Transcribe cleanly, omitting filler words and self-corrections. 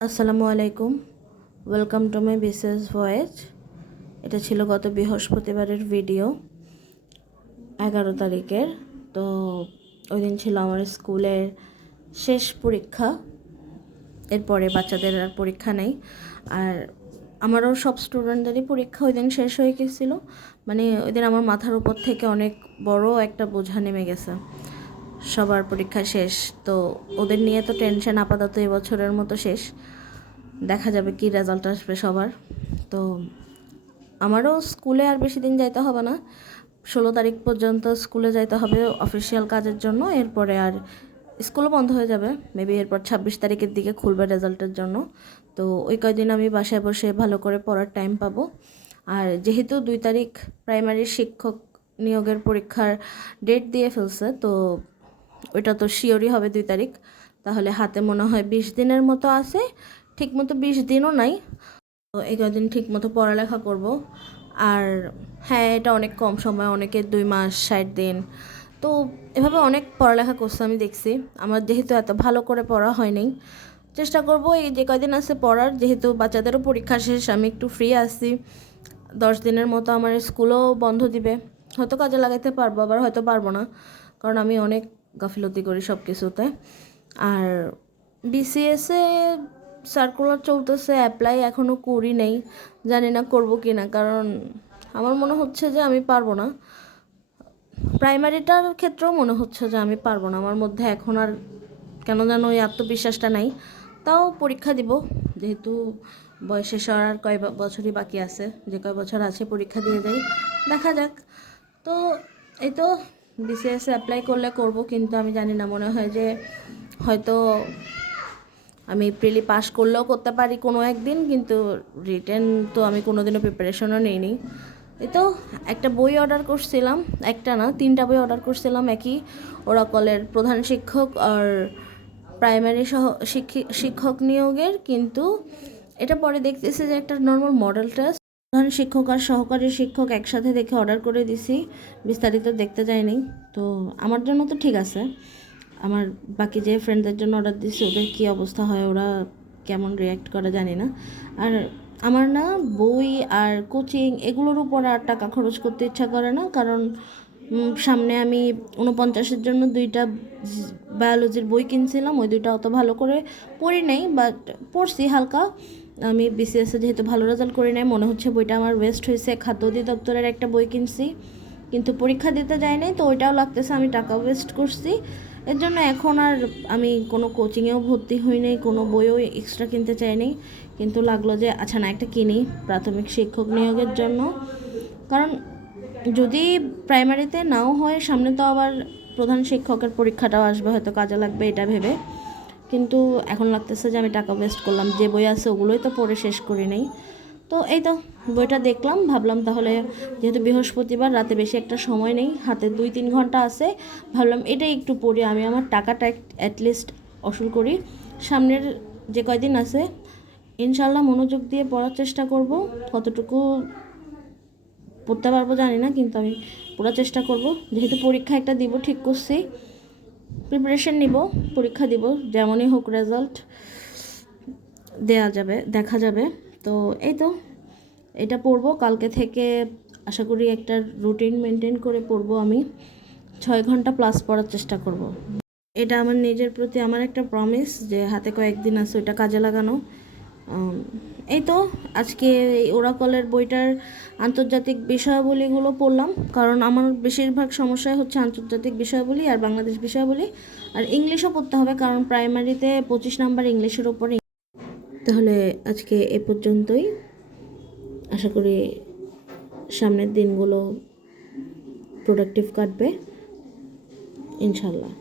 আসসালামু আলাইকুম, welcome to my বিশেষ ভয়েস। এটা ছিল গত বৃহস্পতিবারের ভিডিও, 11 তারিখের। তো ওই দিন ছিল আমার স্কুলের শেষ পরীক্ষা। এরপরে বাচ্চাদের আর পরীক্ষা নেই, আর আমারও সব স্টুডেন্টদেরই পরীক্ষা ওই দিন শেষ হয়ে গেছিলো। মানে ওই দিন আমার মাথার উপর থেকে অনেক বড় একটা বোঝা নেমে গেছে। সবার পরীক্ষা শেষ, তো ওদের নিয়ে তো টেনশন আপাতত এবছরের মতো শেষ। দেখা যাবে কি রেজাল্ট আসবে সবার। তো আমারও স্কুলে আর বেশি দিন যাইতে হবে না, 16 তারিখ পর্যন্ত স্কুলে যাইতে হবে অফিসিয়াল কাজের জন্য। এরপরে আর স্কুলও বন্ধ হয়ে যাবে, মেবি এরপর 26 তারিখের দিকে খুলবে রেজাল্টের জন্য। তো ওই কয়দিন আমি বাসায় বসে ভালো করে পড়ার টাইম পাবো। আর যেহেতু 2 তারিখ প্রাইমারির শিক্ষক নিয়োগের পরীক্ষার ডেট দিয়ে ফেলছে, তো ওইটা তো শিওরই হবে 2 তারিখ। তাহলে হাতে মনে হয় 20 দিনের মতো আছে, ঠিক মতো 20 দিনও নাই। তো এই কদিন ঠিক মতো পড়ালেখা করব। আর হ্যাঁ, এটা অনেক কম সময়, অনেকে 2 মাস 60 দিন, তো এভাবে অনেক পড়ালেখা করছে আমি দেখছি। আমার যেহেতু এত ভালো করে পড়া হয়নি, চেষ্টা করব এই যে কয়দিন আছে পড়ার। যেহেতু বাচ্চাদেরও পরীক্ষা শেষ, আমি একটু ফ্রি আছি। 10 দিনের মতো আমার স্কুলও বন্ধ দিবে, হয়তো কাজে লাগাতে পারবো, আবার হয়তো পারবো না, কারণ আমি অনেক গাফিলতি করি সব কিছুতে। আর বিসিএসে সার্কুলার চলতেছে, অ্যাপ্লাই এখনও করি নেই, জানি না করব কি না, কারণ আমার মনে হচ্ছে যে আমি পারবো না। প্রাইমারিটার ক্ষেত্রেও মনে হচ্ছে যে আমি পারবো না, আমার মধ্যে এখন আর কেন যেন ওই আত্মবিশ্বাসটা নাই। তাও পরীক্ষা দিব, যেহেতু বয়স শেষ হওয়ার আর কয় বছরই বাকি আছে, যে কয় বছর আছে পরীক্ষা দিয়ে যাই, দেখা যাক। তো এই তো বিসিএসে অ্যাপ্লাই করলে করব, কিন্তু আমি জানি না, মনে হয় যে হয়তো আমি প্রিলি পাস করলেও করতে পারি কোনো একদিন, কিন্তু রিটেন তো আমি কোনো দিনও প্রিপারেশনও নিইনি। এই তো একটা বই অর্ডার করছিলাম, একটা না 3টা বই অর্ডার করছিলাম, একই ওরাকলের প্রধান শিক্ষক আর প্রাইমারি সহ শিক্ষক নিয়োগের। কিন্তু এটা পরে দেখতেছি যে একটা নর্মাল মডেল টেস্ট, প্রধান শিক্ষক আর সহকারী শিক্ষক একসাথে দেখে অর্ডার করে দিছি, বিস্তারিত দেখতে যাইনি। তো আমার জন্য তো ঠিক আছে, আমার বাকি যে ফ্রেন্ডদের জন্য অর্ডার দিচ্ছি ওদের কী অবস্থা হয়, ওরা কেমন রিয়্যাক্ট করে জানি না। আর আমার না বই আর কোচিং এগুলোর উপর আর টাকা খরচ করতে ইচ্ছা করে না, কারণ সামনে আমি 49-এর জন্য 2টা বায়োলজির বই কিনছিলাম, ওই 2টা অত ভালো করে পড়ি নাই, বাট পড়ছি হালকা। আমি বিসিএসে যেহেতু ভালো রেজাল্ট করি নাই, মনে হচ্ছে বইটা আমার ওয়েস্ট হয়েছে। খাদ্য অধিদপ্তরের একটা বই কিনছি, কিন্তু পরীক্ষা দিতে যাই নাই, তো ওইটাও লাগতেছে আমি টাকা ওয়েস্ট করছি। এর জন্য এখন আর আমি কোনো কোচিংয়েও ভর্তি হই নাই, কোনো বইও এক্সট্রা কিনতে চাইনি। কিন্তু লাগলো যে আচ্ছা না, একটা কিনি প্রাথমিক শিক্ষক নিয়োগের জন্য, কারণ যদি প্রাইমারিতে নাও হয়, সামনে তো আবার প্রধান শিক্ষকের পরীক্ষাটাও আসবে, হয়তো কাজে লাগবে এটা ভেবে। কিন্তু এখন লাগতেছে যে আমি টাকা ওয়েস্ট করলাম, যে বই আছে ওগুলোই তো পড়ে শেষ করি নাই। তো এই তো বইটা দেখলাম, ভাবলাম তাহলে যেহেতু বৃহস্পতিবার রাতে বেশি একটা সময় নেই, হাতে 2-3 ঘন্টা আছে, ভাবলাম এটাই একটু পড়ি, আমি আমার টাকাটা অ্যাটলিস্ট অসুল করি। সামনের যে কয়দিন আছে ইনশাল্লাহ মনোযোগ দিয়ে পড়ার চেষ্টা করব। কতটুকু পড়তে পারবো জানি না, কিন্তু আমি পড়ার চেষ্টা করব। যেহেতু পরীক্ষা একটা দিব ঠিক করছি, প্রিপারেশন নিব, পরীক্ষা দিব, যেমনই হোক রেজাল্ট দেয়া যাবে, দেখা যাবে। তো এই তো এটা পড়বো কালকে থেকে, আশা করি একটা রুটিন মেনটেন করে পড়বো। আমি 6 ঘন্টা প্লাস পড়ার চেষ্টা করব। এটা আমার নিজের প্রতি আমার একটা প্রমিস, যে হাতে কয়েকদিন আছে ওইটা কাজে লাগানো। এই তো আজকে এই ওরাকলের বইটার আন্তর্জাতিক বিষয়াবলীগুলো পড়লাম, কারণ আমার বেশিরভাগ সমস্যায় হচ্ছে আন্তর্জাতিক বিষয়াবলী আর বাংলাদেশ বিষয়াবলী। আর ইংলিশও পড়তে হবে, কারণ প্রাইমারিতে 25 নাম্বার ইংলিশের ওপরে। তাহলে আজকে এ পর্যন্তই, আশা করি সামনের দিনগুলো প্রোডাক্টিভ কাটবে ইনশাল্লাহ।